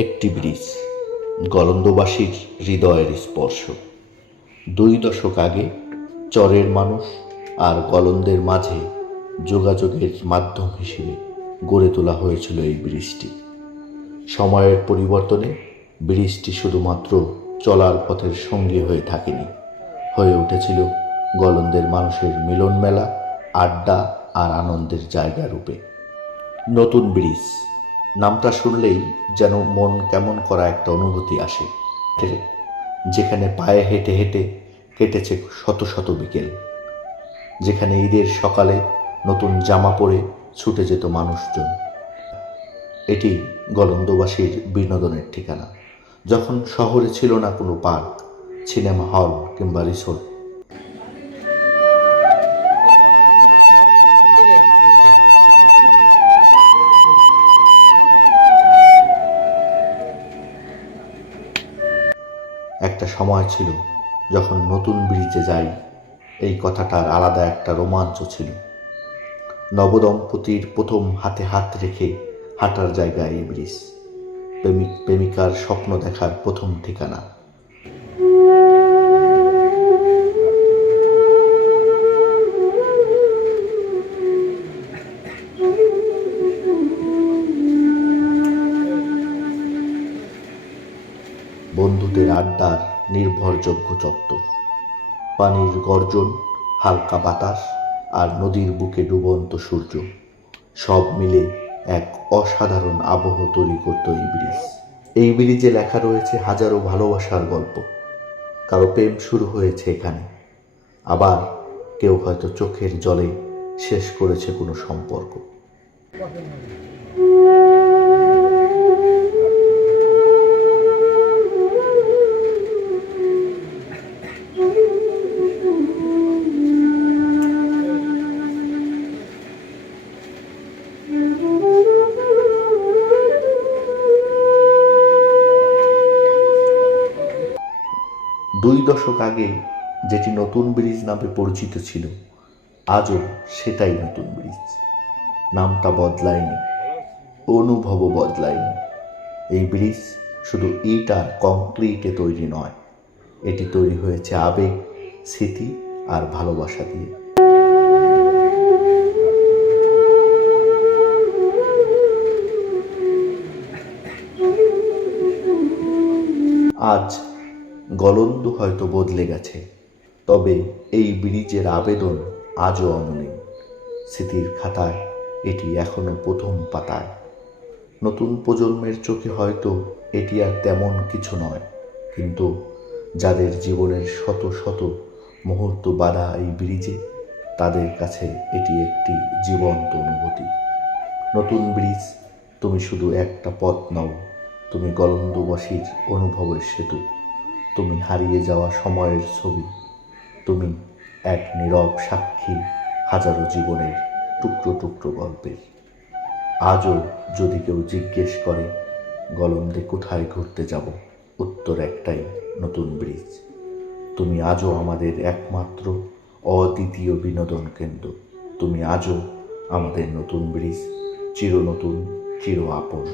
একটি ব্রিজ, গলন্দবাসীর হৃদয়ের স্পর্শ। 2 দশক আগে চরের মানুষ আর গলন্দের মাঝে যোগাযোগের মাধ্যম হিসেবে গড়ে তোলা হয়েছিল এই ব্রিজটি। সময়ের পরিবর্তনে ব্রিজটি শুধুমাত্র চলার পথের সঙ্গী হয়ে থাকেনি, হয়ে উঠেছিল গলন্দের মানুষের মিলন মেলা, আড্ডা আর আনন্দের জায়গা রূপে। নতুন ব্রিজ নামটা শুনলেই যেন মন কেমন করা একটা অনুভূতি আসে, যেখানে পায়ে হেঁটে হেঁটে কেটেছে শত শত বিকেল, যেখানে ঈদের সকালে নতুন জামা পরে ছুটে যেত মানুষজন। এটি গলন্দবাসীর বিনোদনের ঠিকানা, যখন শহরে ছিল না কোনো পার্ক, সিনেমা হল কিংবা রিসোর্ট। একটা সময় ছিল যখন নতুন ব্রিজে যাই, এই কথাটার আলাদা একটা রোমাঞ্চ ছিল। নবদম্পতির প্রথম হাতে হাত রেখে হাঁটার জায়গা এই ব্রিজ, প্রেমিক প্রেমিকার স্বপ্ন দেখার প্রথম ঠিকানা। বন্ধুদের আড্ডার নির্ভরযোগ্য চত্বর, পানির গর্জন, হালকা বাতাস আর নদীর বুকে ডুবন্ত সূর্য, সব মিলে এক অসাধারণ আবহ তৈরি করত এই ব্রিজ। এই ব্রিজে লেখা রয়েছে হাজারো ভালোবাসার গল্প। কারো প্রেম শুরু হয়েছে এখানে, আবার কেউ হয়তো চোখের জলে শেষ করেছে কোনো সম্পর্ক। 2 দশক আগে যেটি নতুন ব্রিজ নামে পরিচিত ছিল, আজও সেটাই নতুন ব্রিজ। নামটা বদলায়নি, অনুভবও বদলায়নি। এই ব্রিজ শুধু ইট আর কংক্রিটে তৈরি নয়, এটি তৈরি হয়েছে আবেগ, স্মৃতি আর ভালোবাসা দিয়ে। আজ গলন্দ হয়তো বদলে গেছে, তবে এই ব্রিজের আবেদন আজও অমলিন। স্মৃতির খাতায় এটি এখনো প্রথম পাতায়। নতুন প্রজন্মের চোখে হয়তো এটি আর তেমন কিছু নয়, কিন্তু যাদের জীবনের শত শত মুহূর্ত বাঁধা এই ব্রিজে, তাদের কাছে এটি একটি জীবন্ত অনুভূতি। নতুন ব্রিজ, তুমি শুধু একটা পথ নও, তুমি গলন্দবাসীর অনুভবের সেতু, তুমি হারিয়ে যাওয়া সময়ের ছবি, তুমি এক নীরব সাক্ষী হাজারো জীবনের টুকরো টুকরো গল্পের। আজও যদি কেউ জিজ্ঞেস করে গলন্দে কোথায় ঘুরতে যাব, উত্তর একটাই, নতুন ব্রিজ। তুমি আজও আমাদের একমাত্র অদ্বিতীয় বিনোদন কেন্দ্র। তুমি আজও আমাদের নতুন ব্রিজ, চির নতুন, চির আপন।